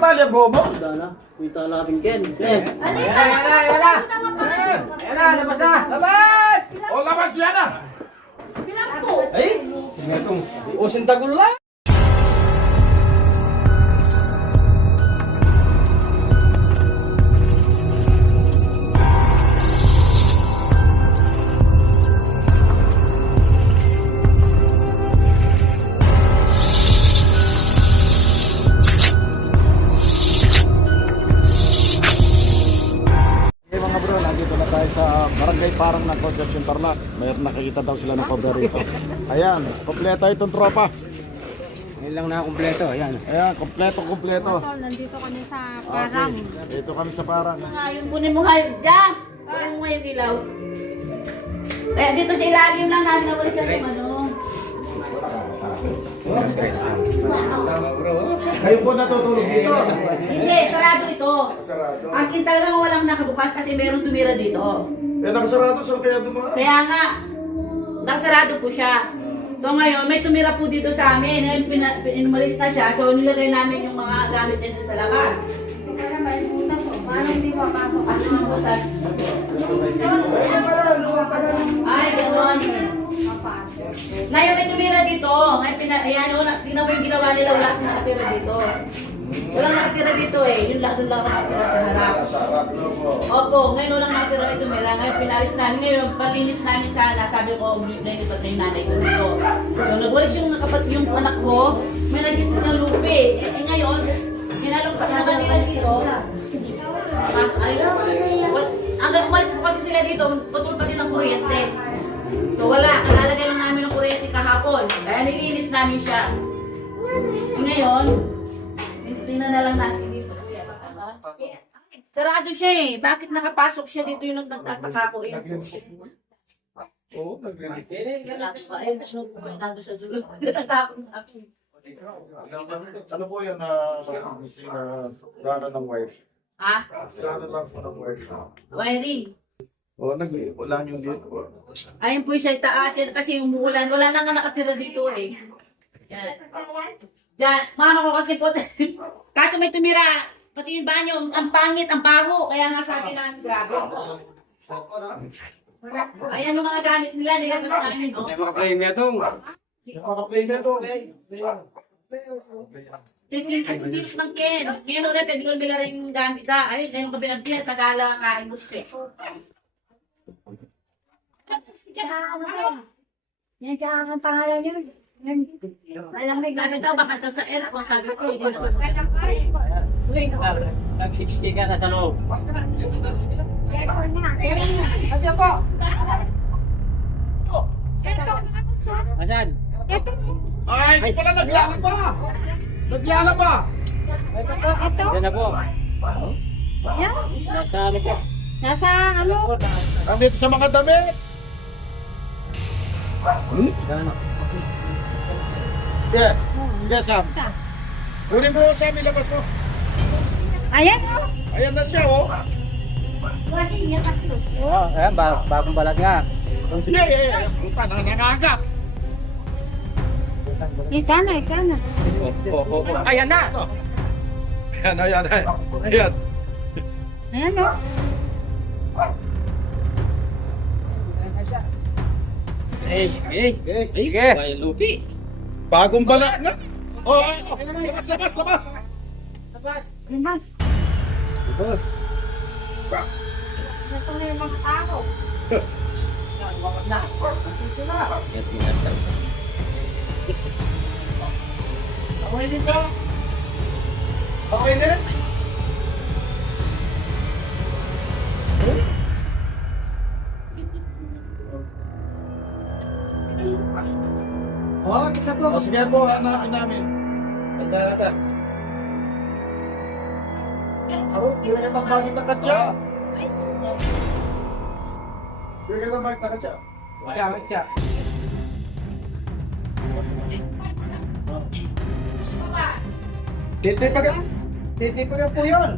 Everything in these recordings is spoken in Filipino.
Tali ang gomo. Dana, kita natin Ken. Ayan na, labas na. Labas! O, labas yan na. Ay, itong usin tagul lang. Sa barangay parang ng Concepcion Tarlac. Mayroon nakikita daw sila ng cover rito. Ayan, kompleto itong tropa. Ngayon lang na kumpleto, ayan. Ayan, kompleto. Nandito kami sa parang. Okay. Dito kami sa parang. Ngayon, kunin mo kayo dyan. Kunin mo yung ilaw. Eh, dito sa ilalim lang namin nawala siya ng ano. Kayo po natutulog dito. Hindi, sarado ito. Sarado. Akin talagang walang nakabukas kasi meron tumira dito. Eh, nakasarado, so kaya dumaan. Kaya nga, nakasarado po siya. So ngayon, may tumira po dito sa amin. Ngayon, pinumalis na siya. So nilagay namin yung mga gamit nito sa labas. Paano hindi mapasok ang mga butas? Ay, gano'n. Ngayon may tumira dito. Ngayon, ayan, tingnan mo yung ginawa nila. Wala kasi nakatira dito. Walang nakatira dito eh. Yun lang, doon lang ako nakatira sa harap. Sa harap po. Opo, ngayon walang nakatira may tumira. Ngayon pinalis namin. Ngayon, palinis namin sana. Sabi ko, umip na ito na yung nanay ko dito. So, nagwalis yung yung anak ko. May lagis ng lupi. Eh ngayon, hinalungkat naman nila dito. Hanggang umalis po kasi sila dito, putol pa din ang kuryente. So wala, kalalagay lang namin ng kuryente kahapon. Kaya nilinis namin siya. Ngayon, tingnan na lang natin dito. Sarado siya eh. Bakit nakapasok siya dito yung nagtataka ko eh. Oo, naglilit. Ay, nando sa dulo. Natatakot na ako. Ano po yan na gana ng wire? Ha? Gana lang po ng wire. Wiring. O, wala nyo dito. Ayun po siya itaas yan kasi umuulan. Wala na nga nakatira dito eh. Yan. Diyan, mama ko kasi po. Kaso may tumira. Pati yung banyo, ang pangit, ang baho. Kaya nga sabi namin, grabe. Ayan yung mga gamit nila, nilabas namin. Oh. May makaplay niya itong. Nakaka-play na ito. Tinis ng Ken. Ngayon ulit, pwede ko nila rin yung gamit. Ayun, ngayon ko pinagpila, Tagala, kain mo siya. Yan siya ang pangalan yun. Alam mo, Sabi daw, baka daw sa aircon, sabi ko, hindi naman. Nag-60 ka na sa loob. Ito po. Asan? Ito. Ay, hindi pala naglalaba! Naglalaba! Ito. Yan na po. Yan. Nasa ano po? Nasa ano? Kamit sa mga damit! Yeah. Sige, Sam. Kunin mo Sam, ilabas mo. Ayan o. Ayan na siya, oh. Oo, ayan, bagong balag nga. Yeah. Puta, nangangagat. Ika na. Oh. Ayan na! Ayan. Ayan o. Sige. May lupi. Bagong bala na. Oh, labas. Labas. Dimas. Ito na yung mga tao. Okay din ba? Okay din? Oo, isa po. O sige po, hanapin namin. Ata. Hindi ka na magtakad siya. Hindi ka na magtakad siya. Wala. Titipagan po yun.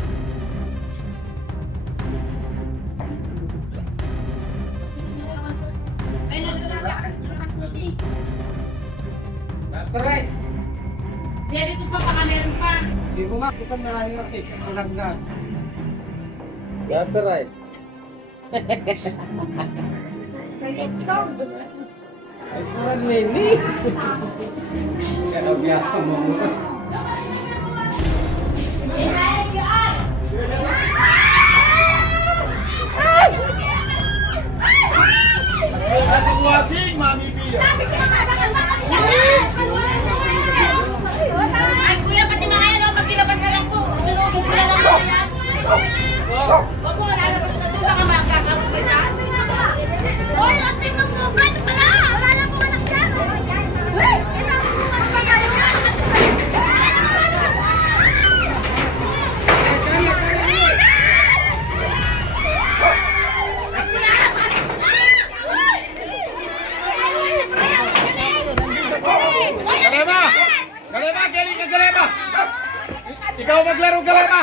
Pare! Kaya dito pa baka meron pa. Hindi ko makita maraming update sa Batangas. Pare! Ay, kurang nini! Kaya biasa mo mo. Wasing, Mami Pia. Ay, kuya, pati mga yan, oh, pagkilabas na lang po. Sunugin ko na lang po yan. Huwag mo, lalabas na doon, baka makakaroon na. Hoy, ang tingnan mo, Brad, pala! Wala na po anak yan. Uy, ito ang Galema! Galema, Kelly ka Galema! Ikaw maglaro Galema!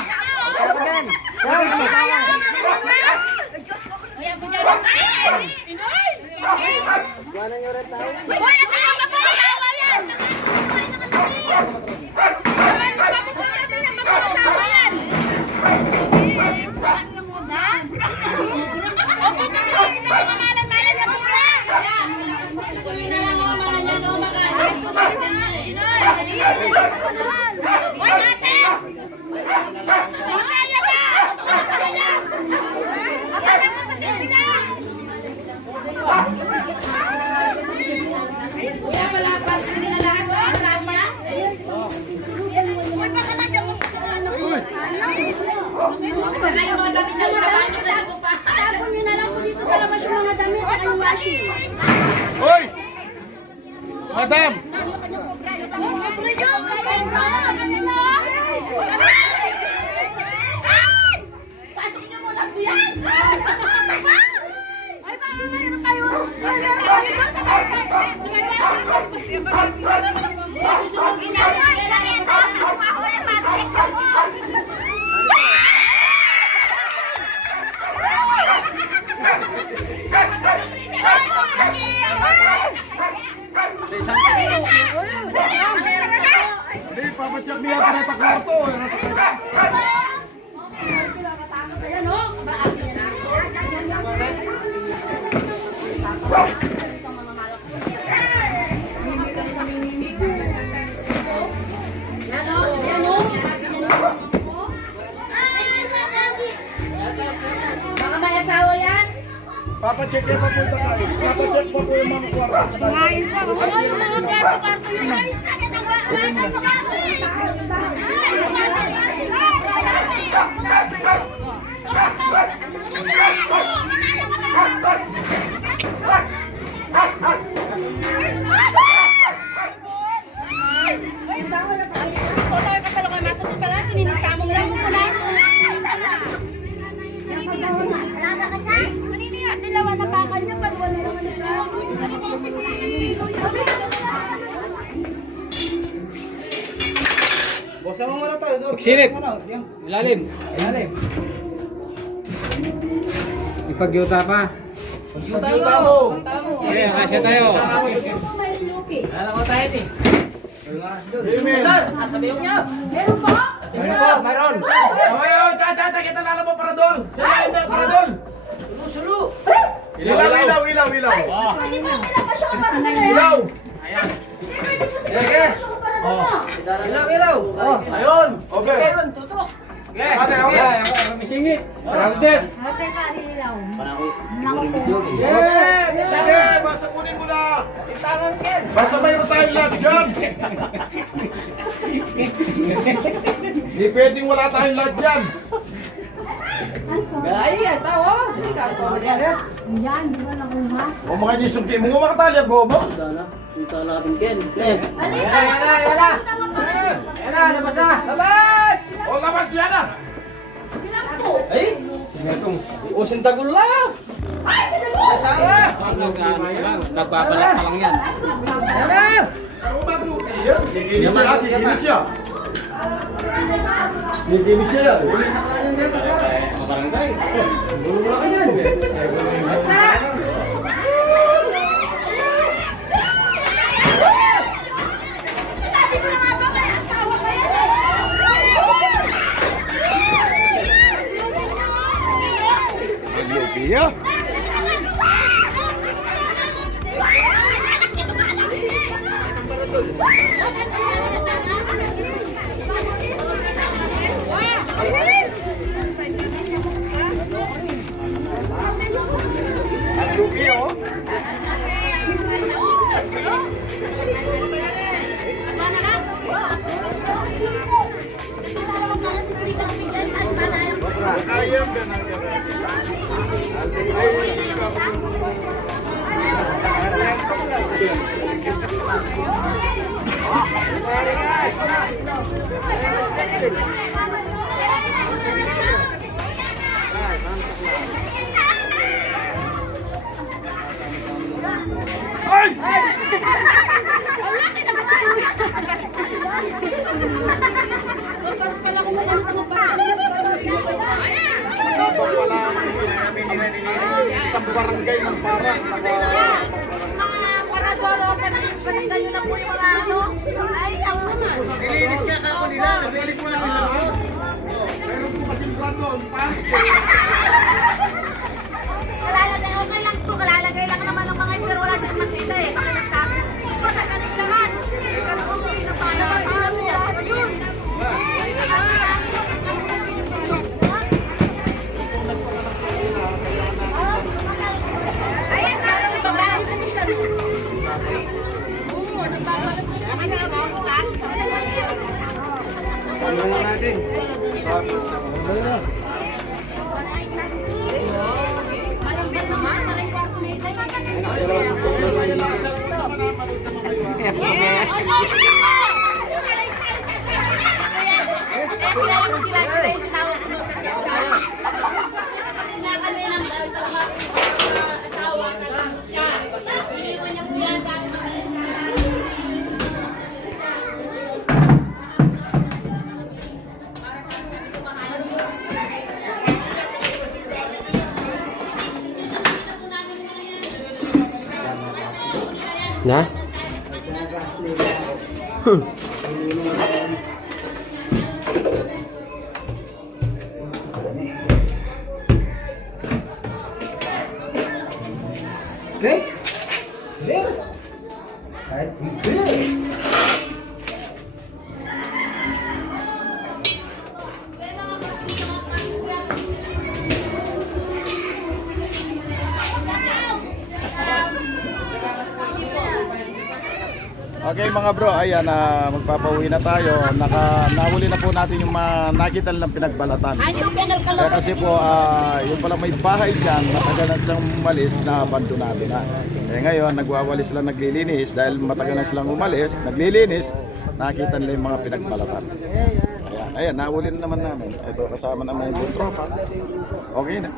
Kuya, wala pa. Hindi na lahat. Wala pa. Uy, baka nandiyan mo sa ano. Uy! Baka yung mga damit na laban nyo na ako pa. Tapon nyo na lang po dito sa labas yung mga damit at yung washing. Hoy! Madam! Pasok nyo muna po yan. Ay, baka mayroon kayo. Susugin natin. Kailangan pa. Hindi, papacheck niya ka na sa kwarto. Baka may asawa yan. Papacheck niya pa po ito kayo. Papacheck pa po yung mga kwarto. Kumain pa. Ay, yung mga kwarto-kwarto nila. Buksan mo muna tayo. Pagsilip. Ilalim. Ilalim. Ipagyuta pa. Ipagyuta mo. Okay, kasya tayo. Alam ko tayo eh. Sasabihin niyo. Meron pa? Mayroon. Oy, oy, tata, kita lalo mo paradol. Sila yung paradol. Sulu. Ilaw, ilaw, ilaw, ilaw. Pwede ba ilabas yung para na yan? Ilaw. Pwede mo sa Ilaw. Oh, ayun. Okay. Tutok. Okay. Ate, okay. Okay, misingit. Grounded. Ate ka ilaw. Sige, basta kunin mo na. Tangan Ken. Basta mayroon tayong lahat dyan. Hindi pwedeng wala tayong lahat dyan. Gaya, tawa. Hindi ka ito. Yan, di ba nakuha? O mga nisumpi mo nga makatali ang gomo. Ayan na, labas na. Labas! O labas yan na. Ay! Itong usin tagul lang. Asawa! Nagbabalak pa lang yan. Yan na! Ako maglupi yan. Giginis siya, giginis siya. Giginis siya yan. Mabarangay. Gulo mo lang yan. At na! Habang pala ang namin nililinis isang barangay ng para. Mga paradoro, ganito nyo na po yung mga ano. Ay, ako naman. Nilinis ka kako nila, nabilis mo na sila. Meron po kasing plan doon pa. Kalalagay, okay lang po. Kalalagay lang naman ng mga pero wala siyang makita eh. Baka nagsabi. Pagkakalit lahat. Pero okay na paano kasama mo. Yun. Ayan na. Ano lang natin? Na? Okay mga bro, ayan, magpapauwi na tayo. Nahuli na po natin yung nakita nilang pinagbalatan. Kaya kasi po, yung palang may bahay dyan, matagal na siyang umalis, na-abandonado na. Eh ngayon, nagwawalis lang naglilinis. Dahil matagal na silang umalis, naglilinis, nakita nila yung mga pinagbalatan. Ayan, nahuli na naman namin. Ito, kasama naman yung tropa. Okay na.